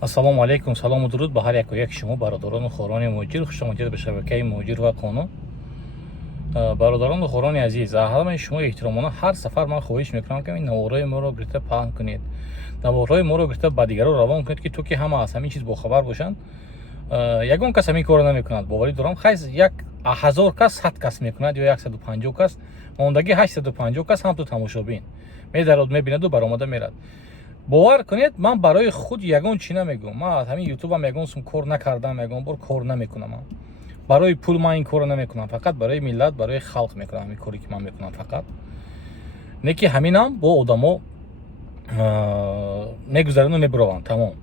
ассалому алейкум, салому дуруд ба ҳар яку як шумо бародарону хӯрони муҳоҷир. Хушомадед ба шабакаи муҳоҷир ва қонун. Бародарону хӯрони азиз, ҳамаи шумо эҳтиромона ҳар сафар ман хоҳиш мекунам ки наворҳои моро гирифта паҳн кунед, наворҳои моро гирифта ба дигарон равон кунед ки то ки ҳама аз ҳамин чиз бохабар бошанд. Ягон кас ҳамин корро намекунад, боварӣ дорам. Хайз як 1000 кас 100 кас мекунад ё 150 кас, мондагӣ 850 кас ҳам ту тамошобин медарад, мебинаду баромада мерад. бовар кунед, ман барои худ ягон чӣ намегӯм. Ман аз ҳамин ютубам ягон сум кор накардам, ягон бор кор намекунам. Барои пул ман ин корро намекунам, фақат барои миллат, барои халқ мекунам ҳамин коре ки ман мекунам. Фақат не ки ҳаминам бо одамо мегузарану мебуравам. Тамом.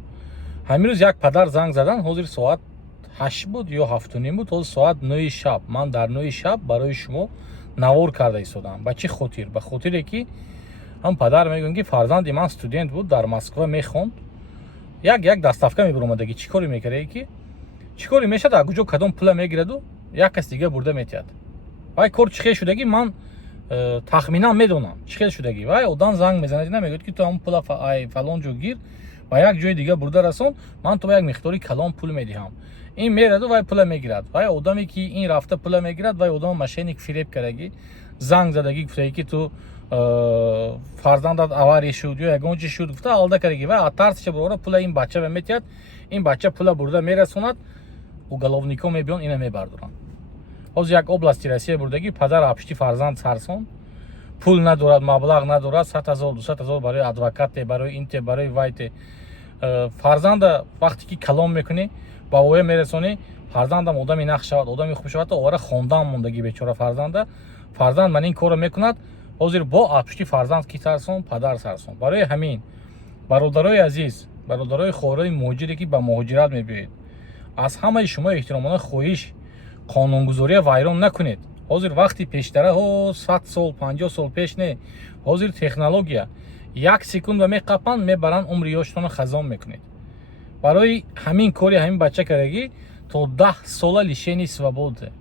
ҳамин рӯз як падар занг задан, ҳозир соат 8 буд ё 7:30 буд, ҳозир соат 9 шаб. Ман дар 9 шаб барои шумо навор карда истодам. Ба чӣ хотир? Ба хотире ки ҳам падар мегӯяд ки фарзанди ман студент буд, дар Москва мехонд. Як даставка мебуромадаги чӣ коре мекардаги ки чӣ коре мешад, аз куҷо кадом пула мегираду як кас дига бурда метиҳад. Вай кор чӣ хел шудаги ман тахминан медонам чӣ хел шудаги. Вай одам занг мезанад, намегӯяд ки ту ҳамун пула фалон ҷо гир ва як ҷои дига бурда расон, ман то ба як миқдори калон пул медиҳам. Ин мераду вай пула мегирад. Вай одаме ки ин рафта пула мегирад, вай одам мошенник фиреб кардаги, занг задаги гуфтаги ки ту фарзандат авария шуд ё ягон чиз шуд, гуфта алда кардаги. Вай аз тарсиша бирора пула ин бача ва метиҳад, ин бача пула бурда мерасонад, уголовникҳо мебиён, ина мебардоранд. ҳозир як области Россия бурдаги падар апшти фарзанд сарсон, пул надорад, маблағ надорад, 100,000 200,000 барои адвокате, барои инте, барои вайте. Фарзанда вақте ки калон мекунӣ, ба воя мерасонӣ, фарзандам одами нақ шавад, одами хуб шавад, овара хондан мондаги бечора фарзанда. Фарзанд ман ин корро мекунад, ҳозир бо апшти фарзанд ки сарсон, падар сарсон. Барои ҳамин бародарои азиз, бародарои хӯрони муҳоҷире ки ба муҳоҷират мебиёед, аз ҳамаи шумо эҳтиромона хоҳиш, қонунгузория вайрон накунед. ҳозир вақти пештараҳо 100 сол 50 сол пеш не. ҳозир технология 1 секунда меқапанд, мебаранд умри ёштонро хазон мекунед. барои ҳамин кори ҳамин бача кардаги то 10 сола лишени свобода.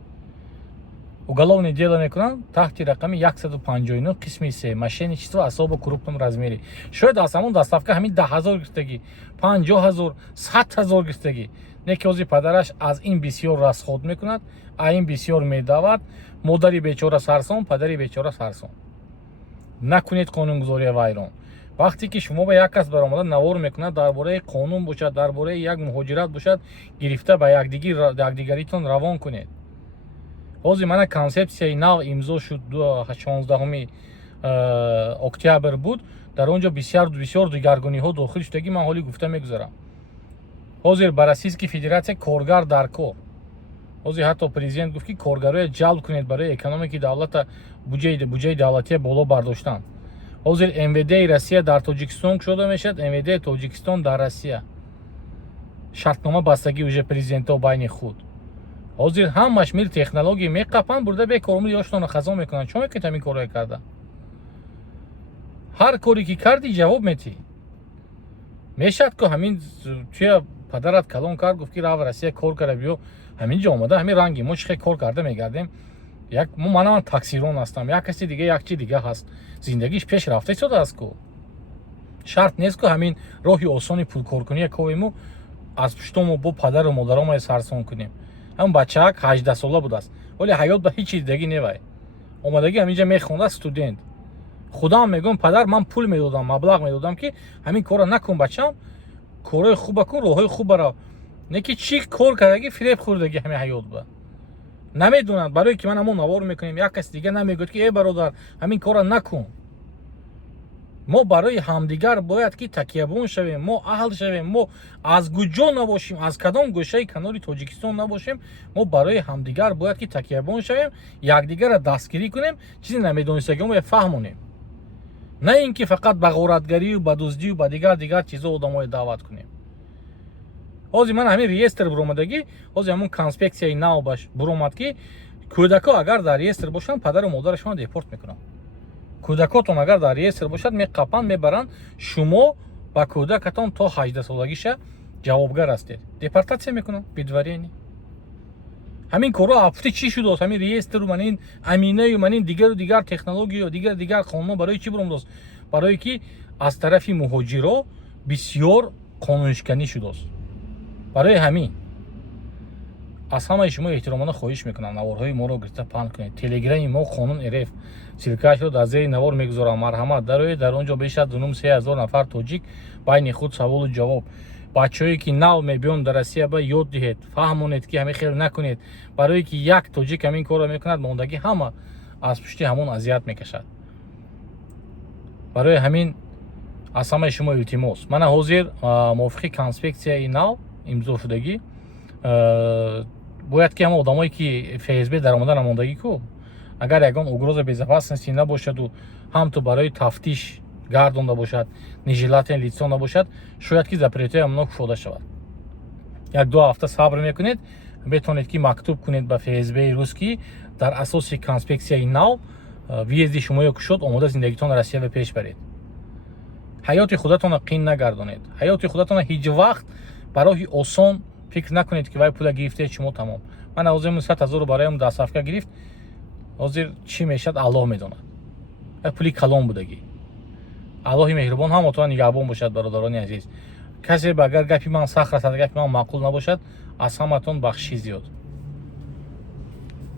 уголовное дело мекунанд таҳти рақами 159 қисми 3 мошенничество асоба крупном размере. шояд аз ҳамон даставка ҳамин 10,000 гирифтагӣ, 50,000, 100,000 гирифтагӣ. Не ки ҳозир падараш аз ин бисёр расход мекунад, а ин бисёр медавад, модари бечора сарсон, падари бечора сарсон. Накунед қонунгузория вайрон. вақте ки шумо ба як кас баромада навор мекунад, дар бораи қонун бошад, дар бораи як муҳоҷират бошад, гирифта ба якдигаритон равон кунед. ҳозир мана консепсияи нав имзо шуд 16 октябр буд, дар он ҷо бисёр дигаргуниҳо дохил шудаги ман ҳоли гуфта мегузарам. ҳозир ба Российская федератсия коргар дар кор. ҳозир ҳатто президент гуфт ки коргароя ҷалб кунед барои экономикаи давлата буҷаи давлатия боло бардоштан. ҳозир МВДи Россия дар Тоҷикистон кушода мешавад, МВДи Тоҷикистон дар Россия. шартнома бастагӣ уже президентҳо байни худ. ҳозир ҳамаш мир технология меқапанд, бурда бекормули ёштонро хазон мекунанд. чӣ мекунед ҳамин корро карда? ҳар коре ки кардӣ ҷавоб метиҳӣ. мешавад ки ҳамин туя падарат калон кард, гуфт ки рав Россия кор кара биё ҳамин ҷо омада, ҳамин ранги мо чӣ хел кор карда мегардем. ман таксирон ҳастам, як каси дига як чӣ дига ҳаст, зиндагиш пеш рафта истодааст ку. шарт нест ки ҳамин роҳи осони пулкоркунии ковему аз пуштому бо падару модаромо сарсон кунем. ҳамн бачаак 18 сола будааст, вале ҳаёт ба ҳеч чиз дагӣ невай. омадаги ҳаминҷа мехондаст студент. худам мегӯям падар ман пул медодам, маблағ медодам ки ҳамин корро накун бачам, корҳои хуба кун, роҳҳои хуба рав. Не ки чӣ кор кардаги фиреб хӯрдаги ҳамин ҳаёт ба. намедонанд барое ки ман ҳамон навор мекунем, як каси дига намегӯяд ки бародар ҳамин корро накун. мо барои ҳамдигар бояд ки такиябон шавем, мо аҳл шавем, мо аз куҷо набошем, аз кадом гӯшаи канори Тоҷикистон набошем, мо барои ҳамдигар бояд ки такиябон шавем, якдигарро дастгирӣ кунем, чизе намедонистагиамро фаҳмонем. на ин ки фақат ба ғоратгарию, ба дуздию, ба дигар чизо одаморо даъват кунем. ҳозир ман ҳамин реестр буромадаги, ҳозир ҳамон конспексияи нав буромад ки кӯдакҳо агар дар реестр бошанд, падару модарашонро депорт мекунанд. кӯдакотон агар дар реестр бошад, меқапанд, мебаранд, шумо ба кӯдакатон то 18 солагиша ҷавобгар ҳастед. депортатсия мекунанд бидварени. ҳамин корро афти чӣ шудааст? ҳамин реестру манин аминаю манин дигар технологияю дигар қонун барои чӣ буромадааст? барое ки аз тарафи муҳоҷиро бисёр қонуншиканӣ шудааст. барои ҳамин аз ҳамаи шумо эҳтиромона хоҳиш мекунам наворҳои моро гирифта паҳн кунед. Телеграми мо Қонун РФ силкаашро дар зери навор мегузорам. марҳамат дароед дар он ҷо беш аз 2-3 нафар тоҷик байни худ саволу ҷавоб. бачаҳое ки нав мебиёнд дар Россия ба ёд диҳед, фаҳмонед ки ҳамин хел накунед. барое ки як тоҷик ҳамин корро мекунад, мондагӣ ҳама аз пушти ҳамон азият мекашад. барои ҳамин аз ҳамаи шумо илтимос, мана ҳозир мувофиқи конспексияи нав имзошудагӣ бояд ки ҳама одамое ки ФСБ даромада намондагӣ ку агар ягон угроза безопасности набошаду ҳам то барои тафтиш гардонда бошад, нежелательное лицо набошад, шояд ки запретҳои амно кушода шавад. 1-2 ҳафта сабр мекунед, метавонед ки мактуб кунед ба ФСБ рус ки дар асоси конспексияи нав въезди шуморо кушод, омода зиндагитон Россияро пеш баред. ҳаёти худатонро қин нагардонед. ҳаёти худатонро ҳеҷ вақт ба роҳи осон фикр накунед ки вай пула гирифтед шумо тамом. ман ҳозир 100 000 бароям дастсафка гирифт. ҳозир чӣ мешавад Аллоҳ медонад. пули калон будагӣ. аллоҳи меҳрубон ҳамотон нигаҳбон бошад. бародарони азиз, касе агар гапи ман сахт расад, гапи ман маъқул набошад, аз ҳаматон бахшиши зиёд.